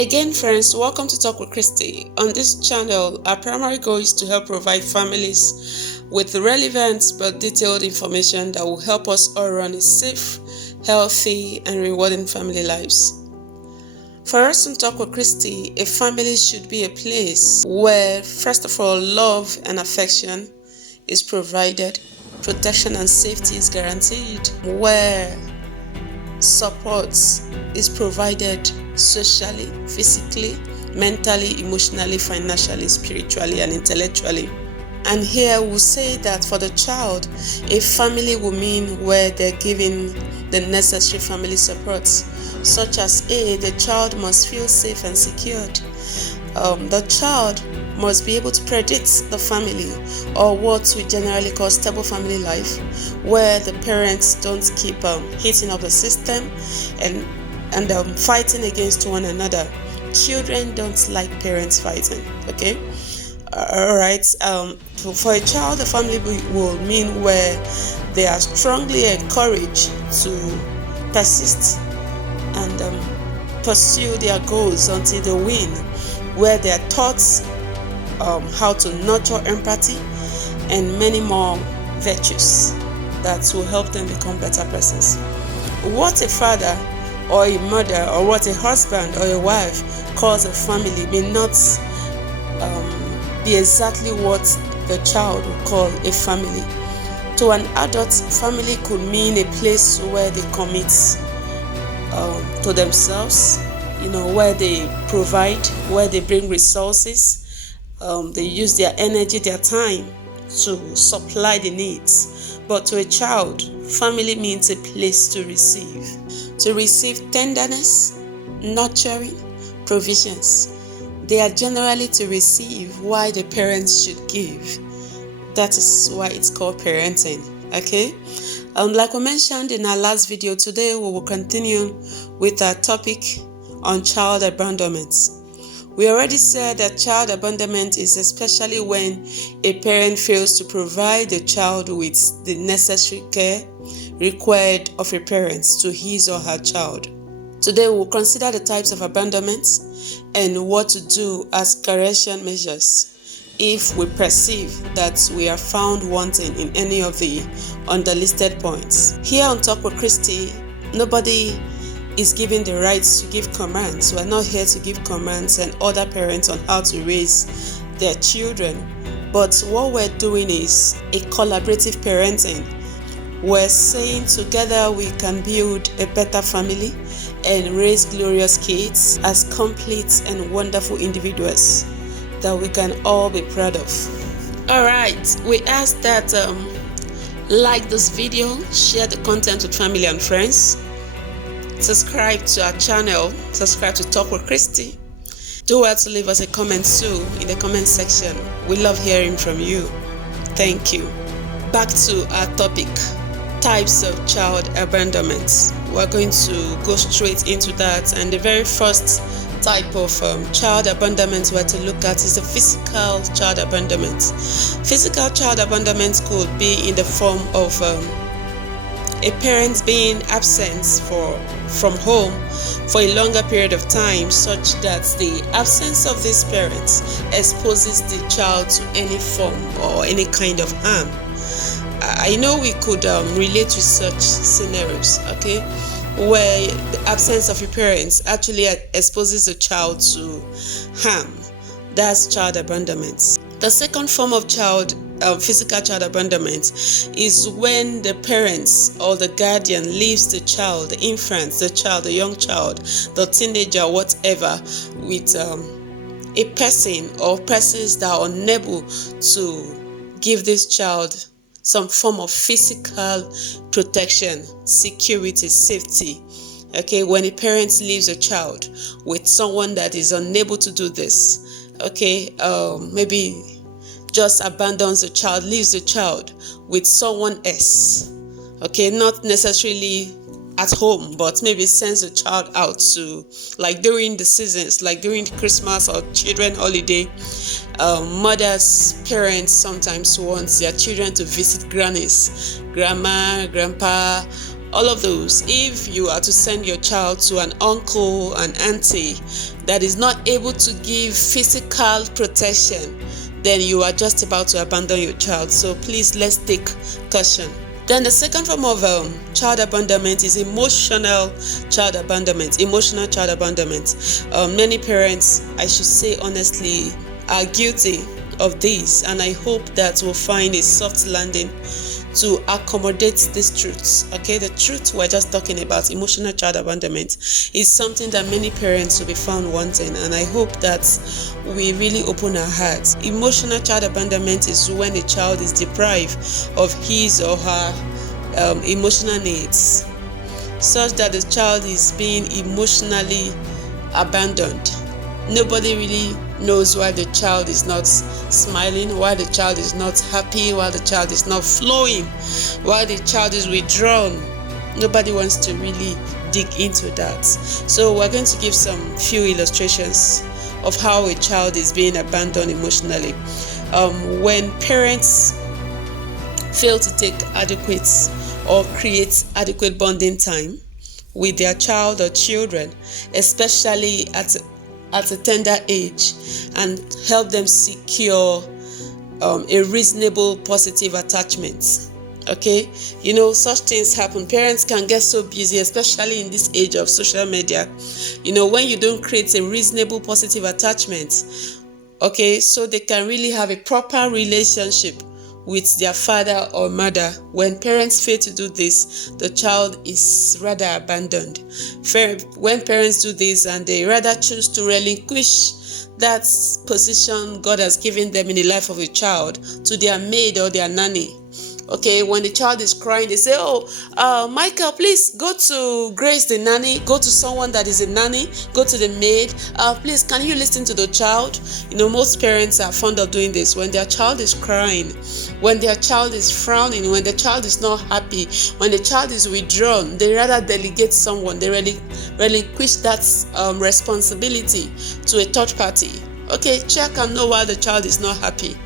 Again, friends, welcome to Talk With Christie. On this channel, our primary goal is to help provide families with relevant but detailed information that will help us all run a safe, healthy, and rewarding family lives. For us in Talk With Christie, a family should be a place where, first of all, love and affection is provided, protection and safety is guaranteed, where support is provided socially, physically, mentally, emotionally, financially, spiritually, and intellectually. And here we'll say that for the child, a family will mean where they're given the necessary family support, such as the child must feel safe and secured. The child must be able to predict the family, or what we generally call stable family life, where the parents don't keep hitting up the system and fighting against one another. Children don't like parents fighting. Okay, all right. For a child, the family will mean where they are strongly encouraged to persist and pursue their goals until they win, where they are taught how to nurture empathy and many more virtues that will help them become better persons. What a father or a mother or what a husband or a wife calls a family may not be exactly what the child will call a family. To an adult, family could mean a place where they commit to themselves, where they provide, where they bring resources, they use their energy, their time to supply the needs. But to a child, family means a place to receive tenderness, nurturing, provisions. They are generally to receive why the parents should give. That is why it's called parenting. Okay? Like we mentioned in our last video, today we will continue with our topic on child abandonment. We already said that child abandonment is especially when a parent fails to provide the child with the necessary care required of a parent to his or her child. Today we'll consider the types of abandonment and what to do as correction measures if we perceive that we are found wanting in any of the underlisted points. Here on Talk With Christie, nobody is given the right to give commands. We're not here to give commands and other parents on how to raise their children. But what we're doing is a collaborative parenting. We're saying together we can build a better family and raise glorious kids as complete and wonderful individuals that we can all be proud of. Alright, we ask that like this video, share the content with family and friends, subscribe to our channel, subscribe to Talk With Christie. Do well to leave us a comment too in the comment section. We love hearing from you. Thank you. Back to our topic, types of child abandonment. We're going to go straight into that, and the very first type of child abandonment we're to look at is the physical child abandonment. Physical child abandonment could be in the form of a parent being absent from home for a longer period of time, such that the absence of this parent exposes the child to any form or any kind of harm. I know we could relate to such scenarios, okay, where the absence of a parent actually exposes the child to harm. That's child abandonment. The second form of physical child abandonment is when the parents or the guardian leaves the child, the infant, the child, the young child, the teenager, whatever, with a person or persons that are unable to give this child some form of physical protection, security, safety. Okay, when a parent leaves a child with someone that is unable to do this, okay, maybe just abandons the child, leaves the child with someone else, okay, not necessarily at home, but maybe sends the child out to, like during the seasons, like during Christmas or children holiday. Mothers, parents sometimes want their children to visit grannies, grandma, grandpa, all of those. If you are to send your child to an uncle, an auntie that is not able to give physical protection, then you are just about to abandon your child. So please, let's take caution. Then the second form of child abandonment is emotional child abandonment. Emotional child abandonment. Many parents, I should say honestly, are guilty of this, and I hope that we'll find a soft landing to accommodate these truths. Okay, the truth we're just talking about, emotional child abandonment, is something that many parents will be found wanting, and I hope that we really open our hearts. Emotional child abandonment is when a child is deprived of his or her emotional needs, such that the child is being emotionally abandoned. Nobody really knows why the child is not smiling, why the child is not happy, why the child is not flowing, why the child is withdrawn. Nobody wants to really dig into that. So we're going to give some few illustrations of how a child is being abandoned emotionally. When parents fail to take adequate or create adequate bonding time with their child or children, especially at a tender age, and help them secure a reasonable positive attachment. Okay, such things happen. Parents can get so busy, especially in this age of social media, when you don't create a reasonable positive attachment, okay, so they can really have a proper relationship with their father or mother. When parents fail to do this, the child is rather abandoned. When parents do this and they rather choose to relinquish that position God has given them in the life of a child to their maid or their nanny. Okay, when the child is crying, they say, Michael, please go to Grace the nanny, go to someone that is a nanny, go to the maid. Please, can you listen to the child? Most parents are fond of doing this. When their child is crying, when their child is frowning, when the child is not happy, when the child is withdrawn, they rather delegate someone. They relinquish that responsibility to a third party. Okay, check and know why the child is not happy.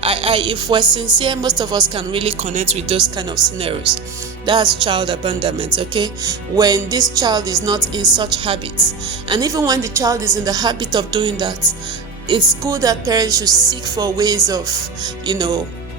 If we're sincere, most of us can really connect with those kind of scenarios. That's child abandonment, okay? When this child is not in such habits, and even when the child is in the habit of doing that, it's good that parents should seek for ways of,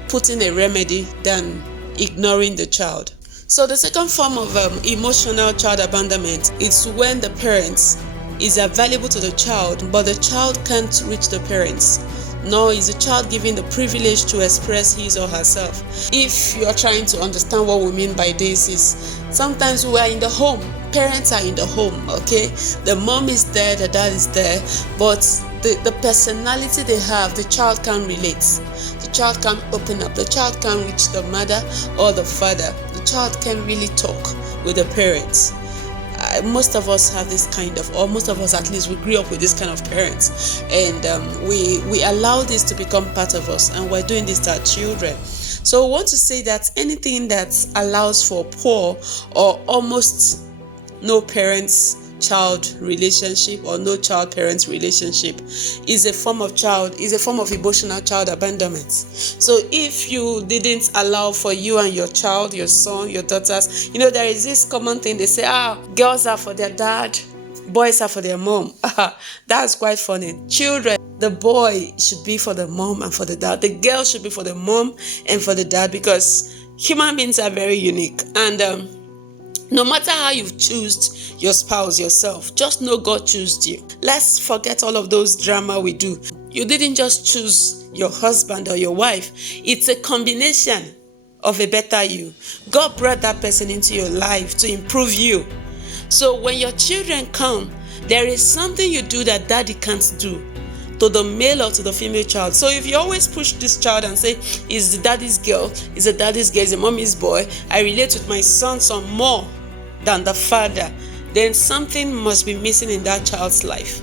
putting a remedy than ignoring the child. So the second form of emotional child abandonment is when the parents is available to the child, but the child can't reach the parents. Nor is the child given the privilege to express his or herself. If you are trying to understand what we mean by this, is sometimes we are in the home, parents are in the home, okay? The mom is there, the dad is there, but the personality they have, the child can't relate. The child can't open up. The child can't reach the mother or the father. The child can't really talk with the parents. Most of us have this kind of, or most of us at least, we grew up with this kind of parents, and we allow this to become part of us, and we're doing this to our children. So I want to say that anything that allows for poor or almost no parents-child relationship or no child-parent relationship is a form of emotional child abandonment. So if you didn't allow for you and your child, your son, your daughters, there is this common thing, they say, girls are for their dad, boys are for their mom. That's quite funny. Children, the boy should be for the mom and for the dad. The girl should be for the mom and for the dad, because human beings are very unique. And no matter how you've chosen your spouse, yourself, just know God chose you. Let's forget all of those drama we do. You didn't just choose your husband or your wife. It's a combination of a better you. God brought that person into your life to improve you. So when your children come, there is something you do that daddy can't do to the male or to the female child. So if you always push this child and say, it's the daddy's girl, it's the daddy's girl, it's the mommy's boy, I relate with my son some more than the father, then something must be missing in that child's life.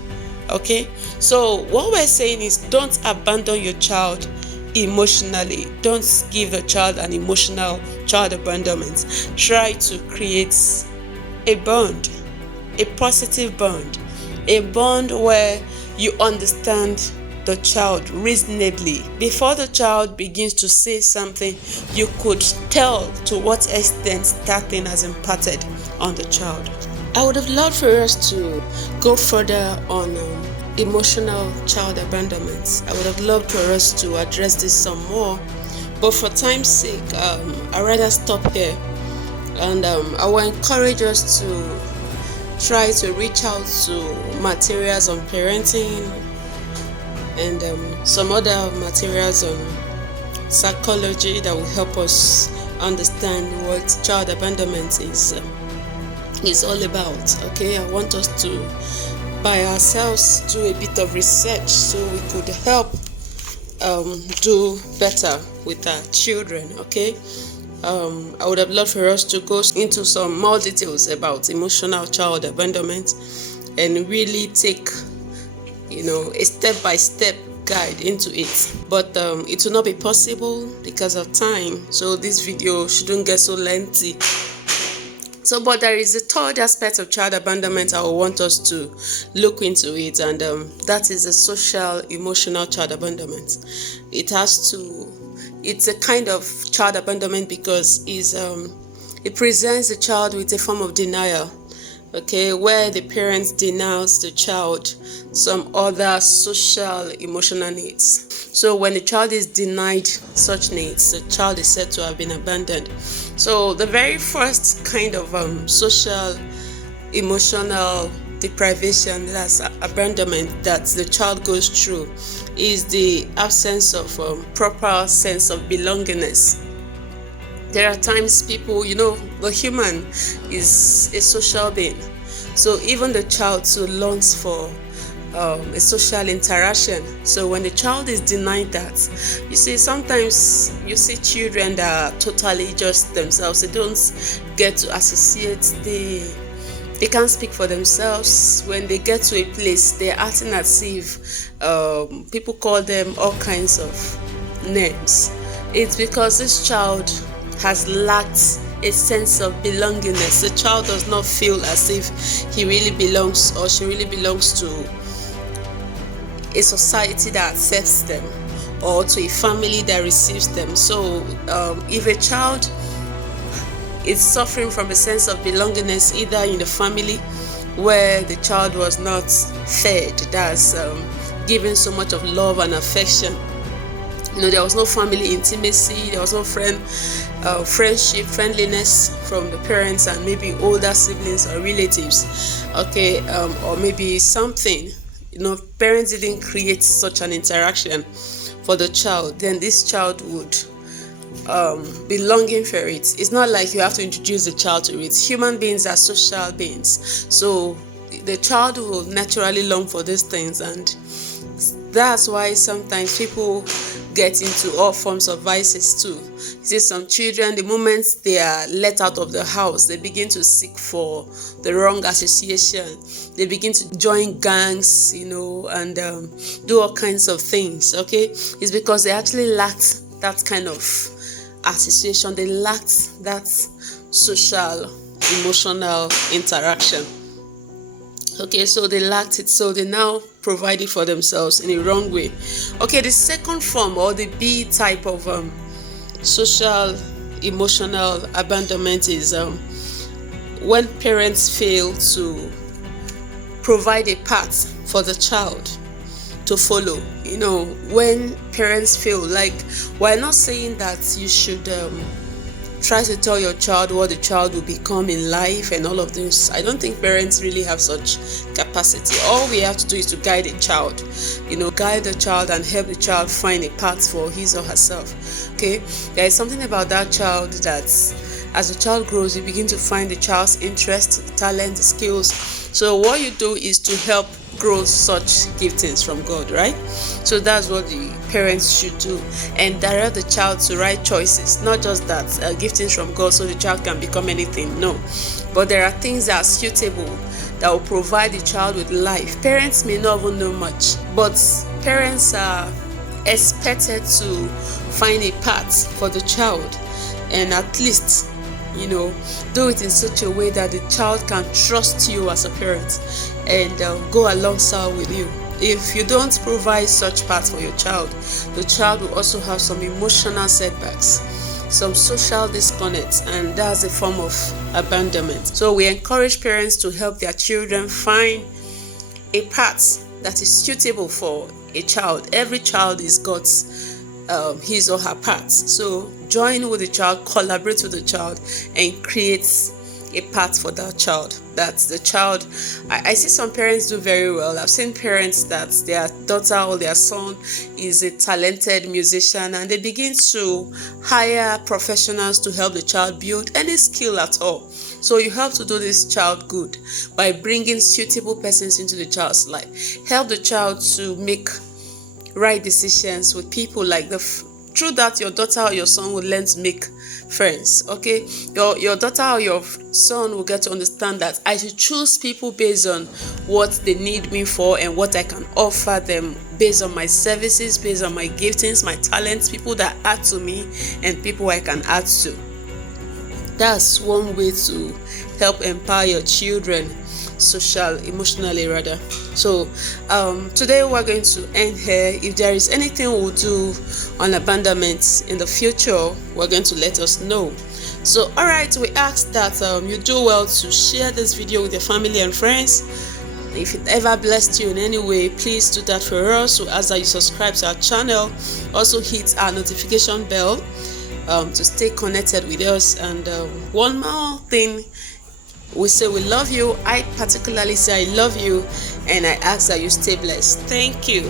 Okay, so what we're saying is, don't abandon your child emotionally. Don't give the child an emotional child abandonment. Try to create a bond, a positive bond, a bond where you understand the child reasonably. Before the child begins to say something, you could tell to what extent that thing has impacted on the child. I would have loved for us to go further on emotional child abandonment. I would have loved for us to address this some more, but for time's sake, I'd rather stop here. And I will encourage us to try to reach out to materials on parenting and some other materials on psychology that will help us understand what child abandonment is all about. Okay, I want us to by ourselves do a bit of research so we could help do better with our children. Okay, I would have loved for us to go into some more details about emotional child abandonment and really take a step-by-step guide into it, but it will not be possible because of time, so this video shouldn't get so lengthy. So, but there is a third aspect of child abandonment I want us to look into it, and that is a social emotional child abandonment. It's a kind of child abandonment because it presents the child with a form of denial, okay, where the parents denounce the child some other social emotional needs. So when the child is denied such needs, the child is said to have been abandoned. So the very first kind of social emotional deprivation, that's abandonment, that the child goes through, is the absence of proper sense of belongingness. There are times people, the human is a social being. So even the child too longs for a social interaction. So when the child is denied that, you see, sometimes you see children that are totally just themselves. They don't get to associate. They can't speak for themselves. When they get to a place, they're acting as if people call them all kinds of names. It's because this child has lacked a sense of belongingness. The child does not feel as if he really belongs or she really belongs to a society that accepts them or to a family that receives them. So if a child is suffering from a sense of belongingness, either in the family where the child was not fed, that's given so much of love and affection, there was no family intimacy, there was no friendship, friendliness from the parents and maybe older siblings or relatives, okay, or maybe something, parents didn't create such an interaction for the child, then this child would be longing for it. It's not like you have to introduce the child to it. Human beings are social beings, so the child will naturally long for these things, and that's why sometimes people get into all forms of vices too. You see, some children, the moment they are let out of the house, they begin to seek for the wrong association. They begin to join gangs, and do all kinds of things, okay? It's because they actually lacked that kind of association. They lacked that social, emotional interaction. Okay, so they lacked it, so they now provide it for themselves in a wrong way. Okay, the second form, or the B type of social emotional abandonment, is when parents fail to provide a path for the child to follow. When parents fail, like, we're not saying that you should try to tell your child what the child will become in life and all of this. I don't think parents really have such capacity. All we have to do is to guide the child, guide the child and help the child find a path for his or herself. Okay, there is something about that child that as the child grows, you begin to find the child's interest, talent, skills. So what you do is to help grow such giftings from God, right? So that's what the parents should do, and direct the child to right choices. Not just that giftings from God so the child can become anything, no, but there are things that are suitable that will provide the child with life. Parents may not even know much, but parents are expected to find a path for the child, and at least do it in such a way that the child can trust you as a parent and go alongside with you. If you don't provide such path for your child, the child will also have some emotional setbacks. some social disconnect, and that's a form of abandonment. So we encourage parents to help their children find a path that is suitable for a child. Every child is God's his or her path. So join with the child, collaborate with the child, and create a path for that child. That's the child. I see some parents do very well. I've seen parents that their daughter or their son is a talented musician, and they begin to hire professionals to help the child build any skill at all. So you help to do this child good by bringing suitable persons into the child's life. Help the child to make right decisions with people like through that your daughter or your son will learn to make friends. Okay, your daughter or your son will get to understand that I should choose people based on what they need me for and what I can offer them, based on my services, based on my giftings, my talents, people that add to me and people I can add to. That's one way to help empower your children emotionally rather. So today we're going to end here. If there is anything we'll do on abandonment in the future, we're going to let us know. So alright, we ask that you do well to share this video with your family and friends. If it ever blessed you in any way, please do that for us. We ask that you subscribe to our channel, also hit our notification bell to stay connected with us. And one more thing, we say we love you. I particularly say I love you, and I ask that you stay blessed. Thank you.